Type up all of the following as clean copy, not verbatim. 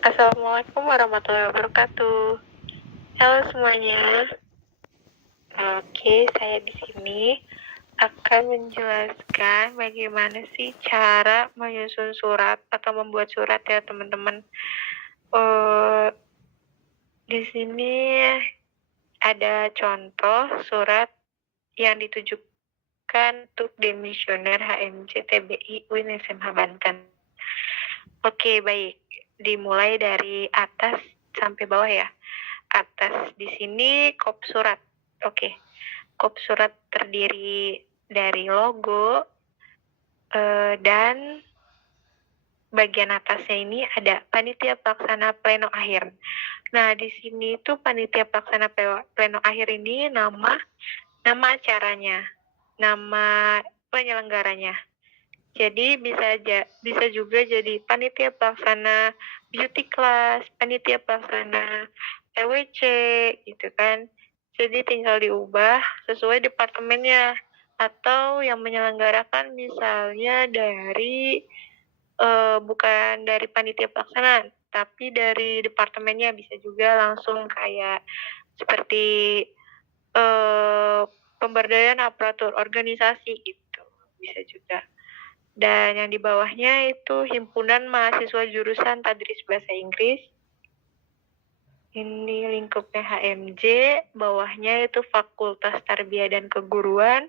Assalamualaikum warahmatullahi wabarakatuh. Halo semuanya. Oke, saya di sini akan menjelaskan bagaimana sih cara menyusun surat atau membuat surat ya teman-teman. Di sini ada contoh surat yang ditujukan untuk demisioner HMJ TBI UIN SMH Banten. Oke, baik. Dimulai dari atas sampai bawah ya. Atas di sini kop surat. Oke. Kop surat terdiri dari logo dan bagian atasnya ini ada panitia pelaksana pleno akhir. Nah, di sini itu panitia pelaksana pleno akhir ini nama acaranya, nama penyelenggaranya. Jadi bisa juga jadi panitia pelaksana beauty class, panitia pelaksana EWC gitu kan. Jadi tinggal diubah sesuai departemennya atau yang menyelenggarakan misalnya dari bukan dari panitia pelaksana, tapi dari departemennya bisa juga langsung kayak seperti pemberdayaan aparatur organisasi gitu, bisa juga. Dan yang di bawahnya itu himpunan mahasiswa jurusan Tadris Bahasa Inggris. Ini lingkupnya HMJ, bawahnya itu Fakultas Tarbiyah dan Keguruan.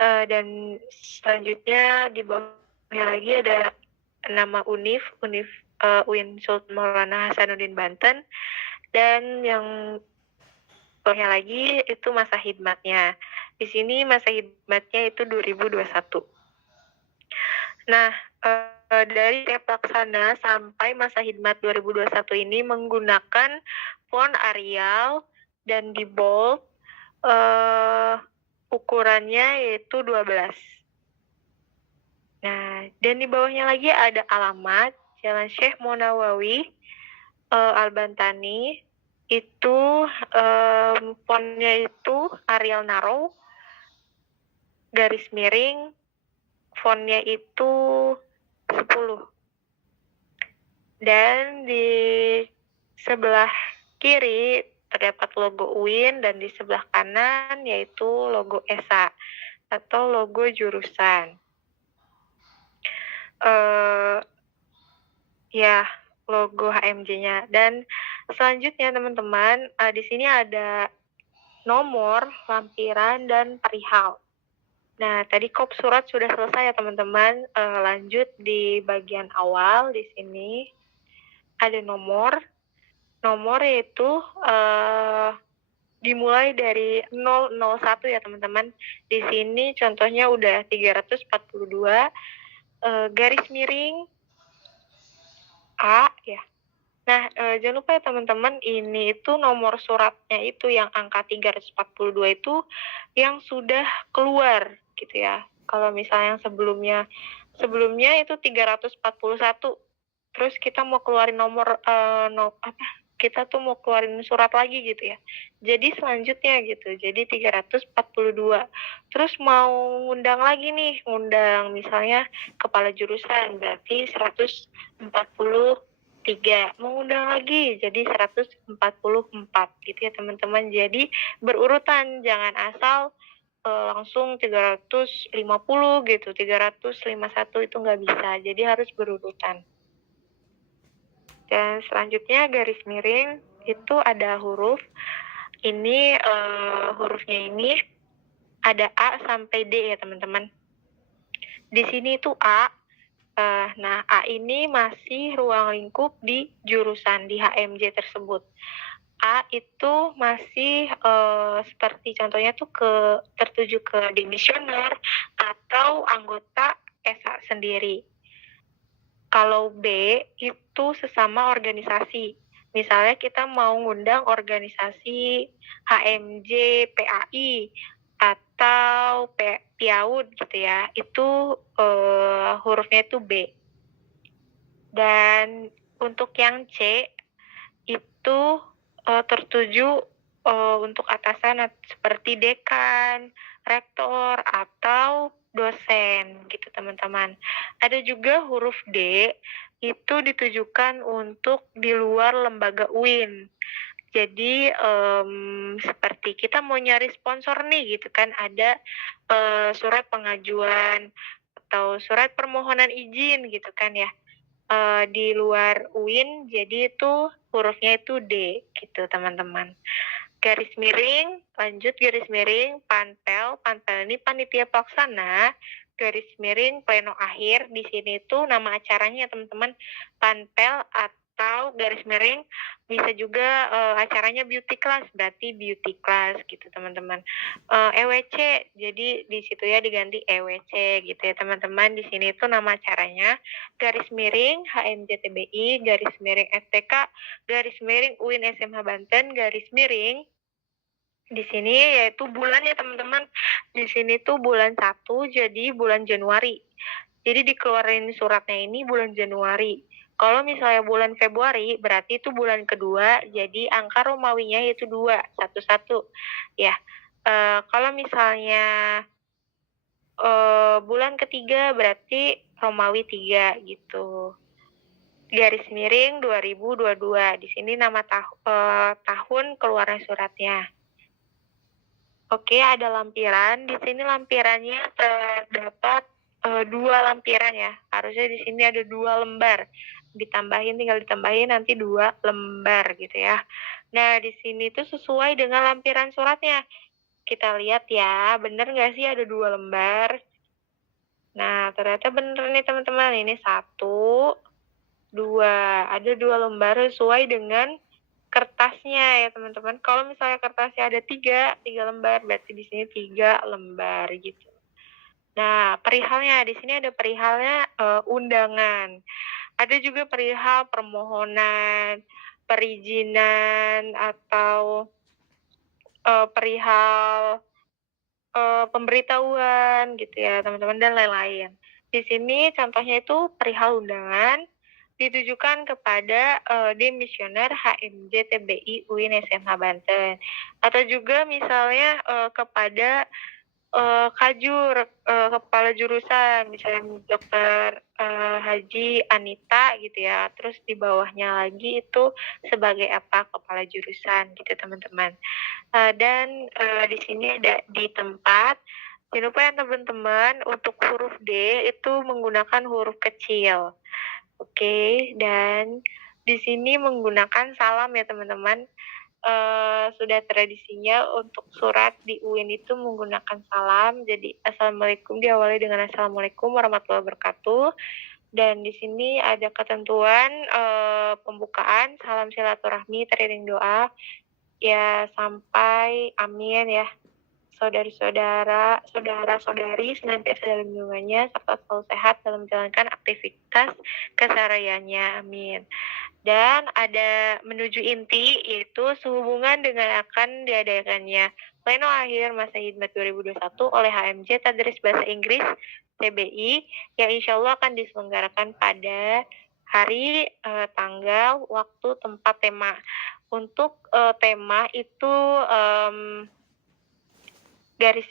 Dan selanjutnya di bawahnya lagi ada nama UIN Sultan Maulana Hasanuddin Banten. Dan yang bawahnya lagi itu masa hidmatnya. Di sini masa hidmatnya itu 2021. Nah, dari pelaksana sampai masa hidmat 2021 ini menggunakan font Arial dan di bold, ukurannya yaitu 12. Nah, dan di bawahnya lagi ada alamat Jalan Syekh Monawawi Al-Bantani. Itu fontnya itu Arial Narrow, garis miring, fontnya itu 10. Dan di sebelah kiri terdapat logo UIN dan di sebelah kanan yaitu logo ESA atau logo jurusan. Ya, logo HMJ-nya. Dan selanjutnya teman-teman, di sini ada nomor, lampiran, dan perihal. Nah, tadi kop surat sudah selesai ya teman-teman. Lanjut di bagian awal di sini ada nomor. Nomor itu dimulai dari 001 ya teman-teman. Di sini contohnya udah 342 garis miring A ya. Nah, jangan lupa ya teman-teman, ini itu nomor suratnya itu yang angka 342 itu yang sudah keluar gitu ya. Kalau misalnya yang sebelumnya itu 341. Terus kita mau keluarin kita tuh mau keluarin surat lagi gitu ya. Jadi selanjutnya gitu. Jadi 342. Terus mau ngundang lagi nih, ngundang misalnya kepala jurusan berarti 143. Mengundang lagi jadi 144 gitu ya teman-teman. Jadi berurutan, jangan asal langsung 350 gitu, 351 itu nggak bisa. Jadi harus berurutan. Dan selanjutnya garis miring itu ada huruf. Ini hurufnya ini ada A sampai D ya teman-teman. Di sini itu A. Nah, A ini masih ruang lingkup di jurusan di HMJ tersebut. A itu masih seperti contohnya tuh tertuju ke demisioner atau anggota ESA sendiri. Kalau B itu sesama organisasi. Misalnya kita mau ngundang organisasi HMJ PAI atau PIAUD gitu ya. Itu hurufnya itu B. Dan untuk yang C itu tertuju untuk atasan seperti dekan, rektor, atau dosen gitu teman-teman. Ada juga huruf D itu ditujukan untuk di luar lembaga UIN. Jadi seperti kita mau nyari sponsor nih gitu kan, ada surat pengajuan atau surat permohonan izin gitu kan ya, di luar UIN, jadi itu hurufnya itu D gitu teman-teman. Garis miring, lanjut garis miring, panpel ini panitia pelaksana, garis miring pleno akhir. Di sini tuh nama acaranya teman-teman, panpel atau garis miring bisa juga acaranya beauty class, berarti beauty class gitu teman-teman. EWC, jadi di situ ya diganti EWC gitu ya teman-teman. Di sini tuh nama acaranya garis miring HMJTBI, garis miring FTK, garis miring UIN SMH Banten, garis miring di sini yaitu bulan ya teman-teman. Di sini tuh bulan 1, jadi bulan Januari. Jadi dikeluarin suratnya ini bulan Januari. Kalau misalnya bulan Februari, berarti itu bulan kedua, jadi angka Romawinya yaitu 2, 11. Ya, kalau misalnya bulan ketiga, berarti Romawi 3 gitu. Garis miring 2022. Di sini nama tahun keluarnya suratnya. Oke, ada lampiran. Di sini lampirannya terdapat 2 lampiran ya. Harusnya di sini ada 2 lembar. Tinggal ditambahin nanti 2 lembar gitu ya. Nah, di sini tuh sesuai dengan lampiran suratnya. Kita lihat ya, bener nggak sih ada 2 lembar? Nah, ternyata bener nih teman-teman. Ini 1, 2. Ada 2 lembar sesuai dengan kertasnya ya teman-teman. Kalau misalnya kertasnya ada 3 lembar, berarti di sini 3 lembar gitu. Nah, perihalnya di sini ada perihalnya undangan. Ada juga perihal permohonan, perizinan atau perihal pemberitahuan gitu ya teman-teman dan lain-lain. Di sini contohnya itu perihal undangan ditujukan kepada demisioner HMJ TBI UIN SMH Banten, atau juga misalnya kepada kajur kepala jurusan, misalnya dokter Haji Anita gitu ya, terus di bawahnya lagi itu sebagai apa, kepala jurusan gitu teman-teman. Dan di sini ada di tempat. Jangan lupa ya teman-teman, untuk huruf D itu menggunakan huruf kecil. Oke, dan di sini menggunakan salam ya teman-teman. Sudah tradisinya untuk surat di UIN itu menggunakan salam. Jadi Assalamualaikum diawali dengan Assalamualaikum warahmatullahi wabarakatuh. Dan di sini ada ketentuan pembukaan salam silaturahmi teriring doa ya sampai amin ya. Saudara-saudari senantiasa dalam lindungannya serta selalu sehat dalam menjalankan aktivitas kesehariannya. Amin. Dan ada menuju inti, yaitu sehubungan dengan akan diadakannya pleno akhir masa hikmat 2021 oleh HMJ Tadris Bahasa Inggris TBI yang insya Allah akan diselenggarakan pada hari, tanggal, waktu, tempat, tema. Untuk tema itu garis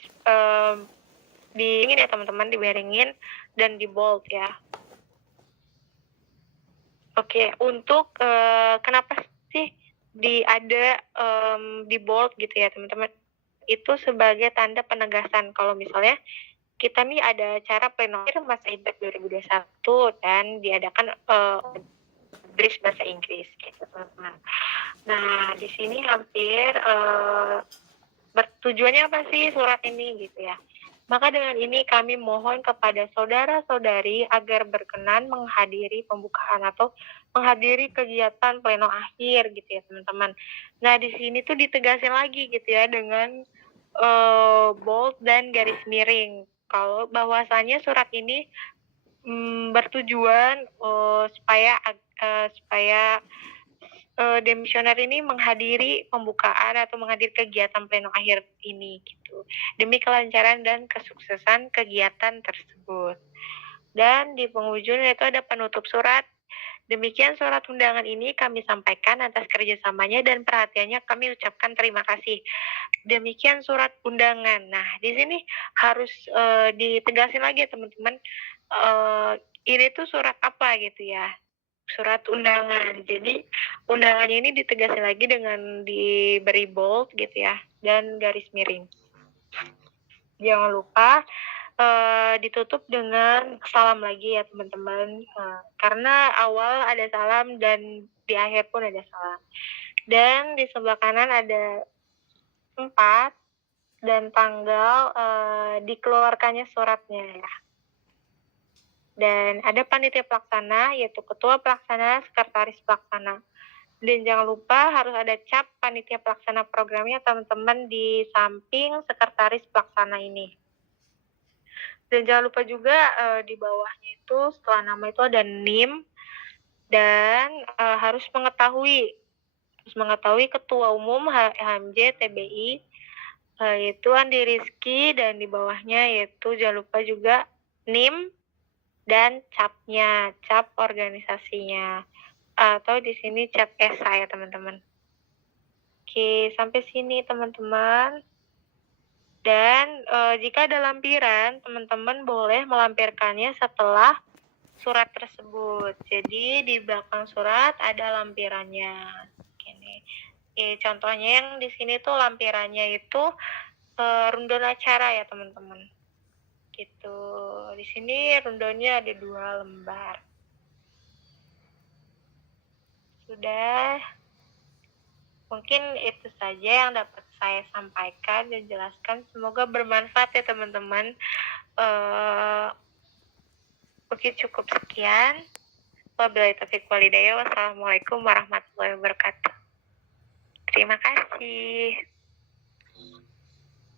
diberingin ya teman-teman, diberingin dan di bold ya. Oke, untuk kenapa sih ada di bold gitu ya teman-teman? Itu sebagai tanda penegasan kalau misalnya kita nih ada acara pleno akhir masa hikmat 2021 dan diadakan Inggris bahasa Inggris gitu teman-teman. Nah, di sini hampir bertujuannya apa sih surat ini gitu ya. Maka dengan ini kami mohon kepada saudara-saudari agar berkenan menghadiri pembukaan atau menghadiri kegiatan pleno akhir gitu ya teman-teman. Nah di sini tuh ditegasin lagi gitu ya dengan bold dan garis miring. Kalau bahwasannya surat ini bertujuan supaya demisioner ini menghadiri pembukaan atau menghadiri kegiatan pleno akhir ini gitu demi kelancaran dan kesuksesan kegiatan tersebut. Dan di penghujung itu ada penutup surat. Demikian surat undangan ini kami sampaikan atas kerjasamanya dan perhatiannya kami ucapkan terima kasih. Demikian surat undangan. Nah di sini harus ditegasin lagi ya teman-teman, ini tuh surat apa gitu ya. surat undangan. Jadi undangannya ini ditegaskan lagi dengan diberi bold gitu ya, dan garis miring. Jangan lupa ditutup dengan salam lagi ya teman-teman. Karena awal ada salam dan di akhir pun ada salam. Dan di sebelah kanan ada tempat dan tanggal dikeluarkannya suratnya ya. Dan ada panitia pelaksana, yaitu ketua pelaksana, sekretaris pelaksana. Dan jangan lupa harus ada cap panitia pelaksana programnya teman-teman di samping sekretaris pelaksana ini. Dan jangan lupa juga di bawahnya itu setelah nama itu ada NIM, dan harus mengetahui ketua umum HMJ TBI, yaitu Andi Rizky, dan di bawahnya yaitu jangan lupa juga NIM dan capnya, cap organisasinya, atau di sini cap ESA ya teman-teman. Oke, sampai sini teman-teman. Dan jika ada lampiran, teman-teman boleh melampirkannya setelah surat tersebut. Jadi di belakang surat ada lampirannya. Ini contohnya yang di sini tuh lampirannya itu rundown acara ya teman-teman. Gitu. Di sini rundonnya ada 2 lembar. Sudah. Mungkin itu saja yang dapat saya sampaikan dan jelaskan. Semoga bermanfaat ya teman-teman. Mungkin cukup sekian. Wabillahi taufiq walhidayah. Wassalamualaikum warahmatullahi wabarakatuh. Terima kasih.